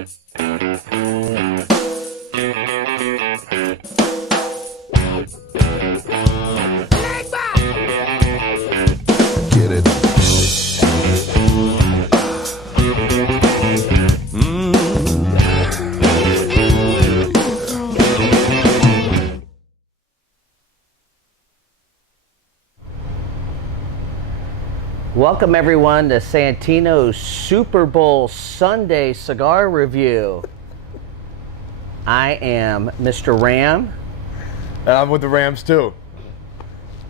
Get it. Welcome everyone to Santino's Super Bowl Sunday cigar review. I am Mr. Ram. And I'm with the Rams too.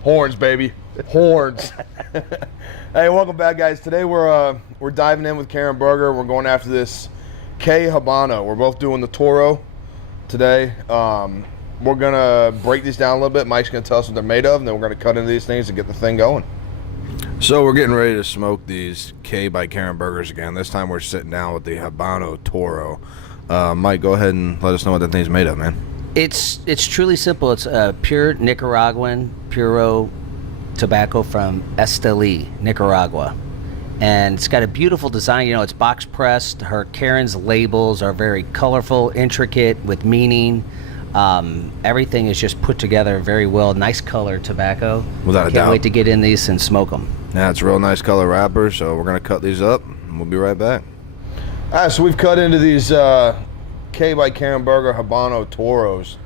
Horns, baby. Horns. Hey, welcome back, guys. Today we're diving in with Karen Berger. We're going after this K Habano. We're both doing the Toro today. We're gonna break these down a little bit. Mike's gonna tell us what they're made of, and then we're gonna cut into these things and get the thing going. So we're getting ready to smoke these K by Karen Bergers again. This time we're sitting down with the Habano Toro. Mike, go ahead and let us know what that thing's made of, man. It's truly simple. It's a pure Nicaraguan Puro tobacco from LIII, Nicaragua. And it's got a beautiful design. You know, it's box pressed. Karen's labels are very colorful, intricate, with meaning. Everything is just put together very well. Nice color tobacco. Without a doubt. Can't wait to get in these and smoke them. Yeah, it's a real nice color wrapper, so we're going to cut these up, and we'll be right back. All right, so we've cut into these K by Karen Berger Habano Toros.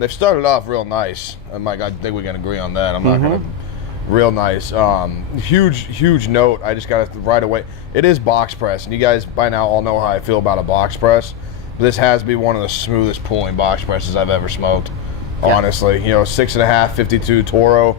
They've started off real nice. Mike, I think we can agree on that. I'm not going to... Real nice. Huge note. I just got it right away. It is box press, and you guys by now all know how I feel about a box press. But this has to be one of the smoothest pulling box presses I've ever smoked, honestly. You know, 6.5, 52 Toro,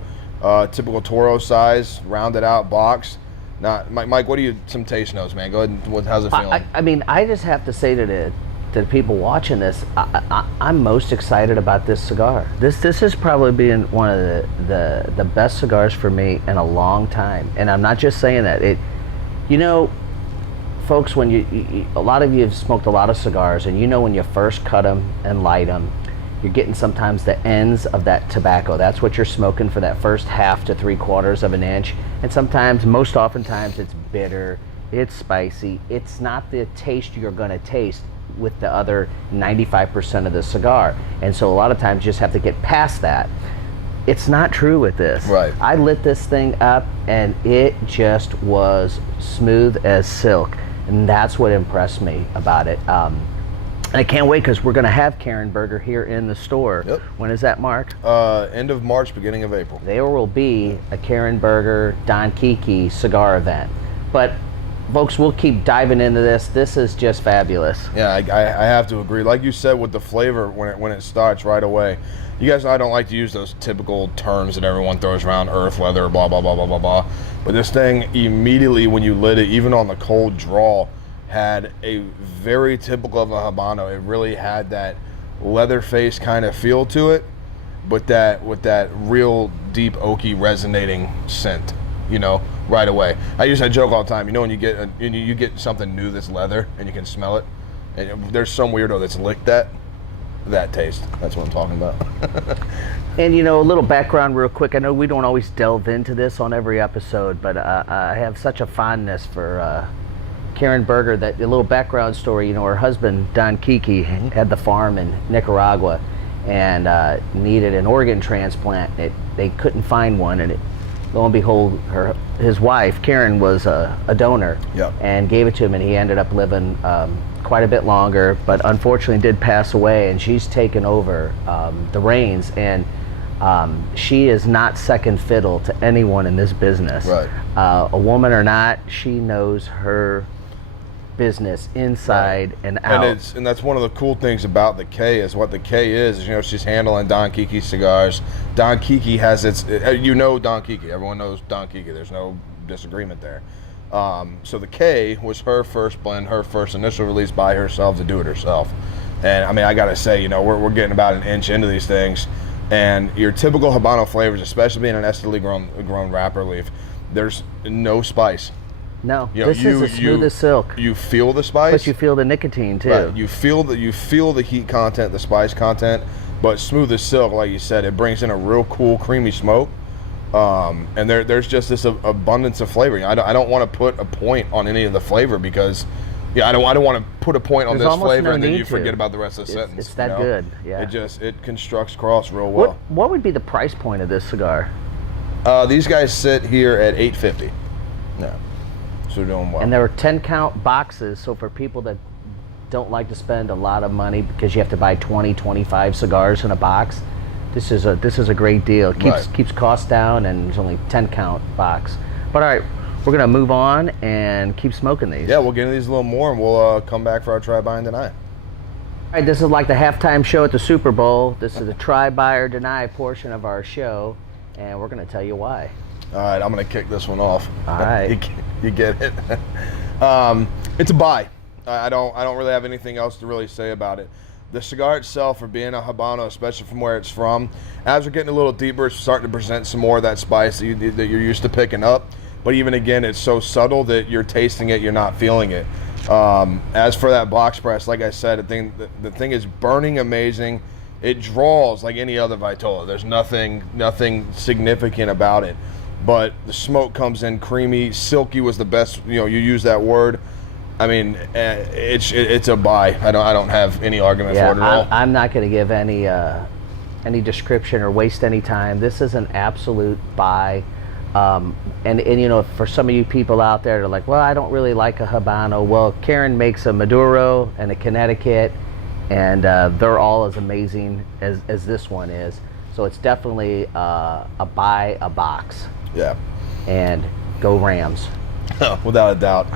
typical Toro size, rounded out box. Now, Mike, what are some taste notes, man? Go ahead and how's it feeling? I mean, I just have to say to the people watching this, I'm most excited about this cigar. This has probably been one of the best cigars for me in a long time, and I'm not just saying that. You know, folks, when a lot of you have smoked a lot of cigars, and you know when you first cut them and light them, you're getting sometimes the ends of that tobacco. That's what you're smoking for that first 1/2 to 3/4 of an inch, and sometimes, most oftentimes, it's bitter, it's spicy. It's not the taste you're going to taste with the other 95% of the cigar, and so a lot of times you just have to get past that. It's not true with this. Right. I lit this thing up and it just was smooth as silk, and that's what impressed me about it. And I can't wait because we're going to have Karen Berger here in the store. Yep. When is that, Mark? End of March, beginning of April. There will be a Karen Berger Don Kiki cigar event, but folks, we'll keep diving into this. This is just fabulous. Yeah, I have to agree. Like you said, with the flavor, when it starts right away, you guys know I don't like to use those typical terms that everyone throws around, earth, leather, blah, blah, blah, blah, blah, blah. But this thing, immediately when you lit it, even on the cold draw, had a very typical of a Habano. It really had that leather face kind of feel to it, but with that real deep oaky resonating scent, you know, right away. I joke all the time, you know, when you get something new that's leather and you can smell it, and there's some weirdo that's licked that taste. That's what I'm talking about. And you know, a little background real quick. I know we don't always delve into this on every episode, but I have such a fondness for Karen Berger. That a little background story, you know, her husband Don Kiki had the farm in Nicaragua and needed an organ transplant. They couldn't find one, and lo and behold, his wife Karen was a donor. Yep. And gave it to him, and he ended up living quite a bit longer, but unfortunately did pass away, and she's taken over the reins, and she is not second fiddle to anyone in this business. Right. A woman or not, she knows her business inside and out. And that's one of the cool things about the K is what the K is, you know, she's handling Don Kiki Cigars. Don Kiki has Don Kiki. Everyone knows Don Kiki. There's no disagreement there. So the K was her first blend, her first initial release by herself to do it herself. And I mean, I gotta say, you know, we're getting about an inch into these things, and your typical Habano flavors, especially being an estily grown wrapper leaf, there's no spice. No, you know, this is as smooth as silk. You feel the spice, but you feel the nicotine too. Right. You feel the heat content, the spice content, but smooth as silk, like you said. It brings in a real cool, creamy smoke, and there's just this abundance of flavor. I don't want to put a point on any of the flavor because Yeah, I don't want to put a point on There's this almost flavor no and then need you to. forget about the rest of the sentence. It's that you know? good, yeah. It constructs cross real well. What would be the price point of this cigar? These guys sit here at $8.50. Yeah, so they're doing well. And there are 10 count boxes, so for people that don't like to spend a lot of money because you have to buy 20, 25 cigars in a box, this is a great deal. It keeps costs down, and there's only 10 count box. But all right, we're gonna move on and keep smoking these. Yeah, we'll get into these a little more, and we'll come back for our try buy and deny. All right, this is like the halftime show at the Super Bowl. This is the try, buy, or deny portion of our show, and we're gonna tell you why. All right, I'm gonna kick this one off. All right. you get it. It's a buy. I don't really have anything else to really say about it. The cigar itself, for being a Habano, especially from where it's from, as we're getting a little deeper, it's starting to present some more of that spice that you're used to picking up. But even again, it's so subtle that you're tasting it, you're not feeling it. As for that box press, like I said, the thing is burning amazing. It draws like any other Vitola. There's nothing significant about it. But the smoke comes in creamy, silky was the best. You use that word. I mean, it's a buy. I don't have any argument for it at all. I'm not going to give any description or waste any time. This is an absolute buy. And for some of you people out there that are like, well, I don't really like a Habano. Well, Karen makes a Maduro and a Connecticut, and they're all as amazing as this one is. So it's definitely a buy a box. Yeah. And go Rams. Without a doubt.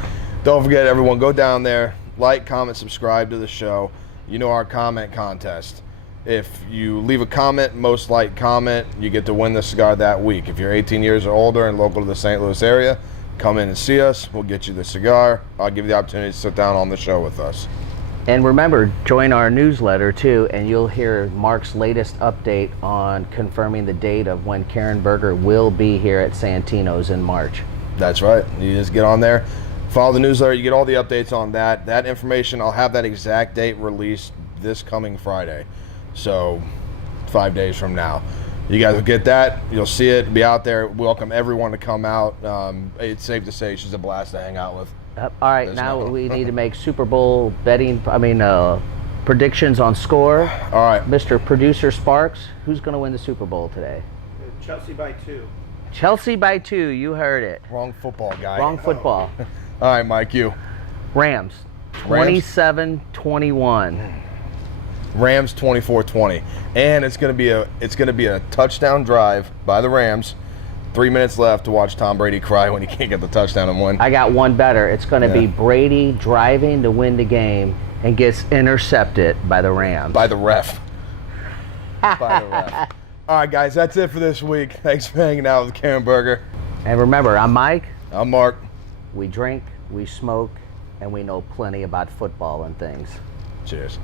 Don't forget, everyone, go down there, like, comment, subscribe to the show. You know our comment contest. If you leave a comment, most liked comment, you get to win the cigar that week. If you're 18 years or older and local to the St. Louis area, come in and see us. We'll get you the cigar. I'll give you the opportunity to sit down on the show with us. And remember, join our newsletter too, and you'll hear Marc's latest update on confirming the date of when Karen Berger will be here at Santino's in March. That's right. You just get on there, follow the newsletter, you get all the updates on that. That information, I'll have that exact date released this coming Friday. So 5 days from now. You guys will get that. You'll see it. Be out there. Welcome everyone to come out. It's safe to say she's a blast to hang out with. All right, now we need to make Super Bowl betting, predictions on score. All right. Mr. Producer Sparks, who's going to win the Super Bowl today? Chelsea by 2. Chelsea by 2, you heard it. Wrong football guy. Wrong football. All right, Mike, you. Rams, 27-21. Rams 24-20. And it's going to be a touchdown drive by the Rams. 3 minutes left to watch Tom Brady cry when he can't get the touchdown and win. I got one better. It's going to be Brady driving to win the game and gets intercepted by the Rams. By the ref. By the ref. All right, guys, that's it for this week. Thanks for hanging out with Karen Berger. And remember, I'm Mike. I'm Mark. We drink, we smoke, and we know plenty about football and things. Cheers.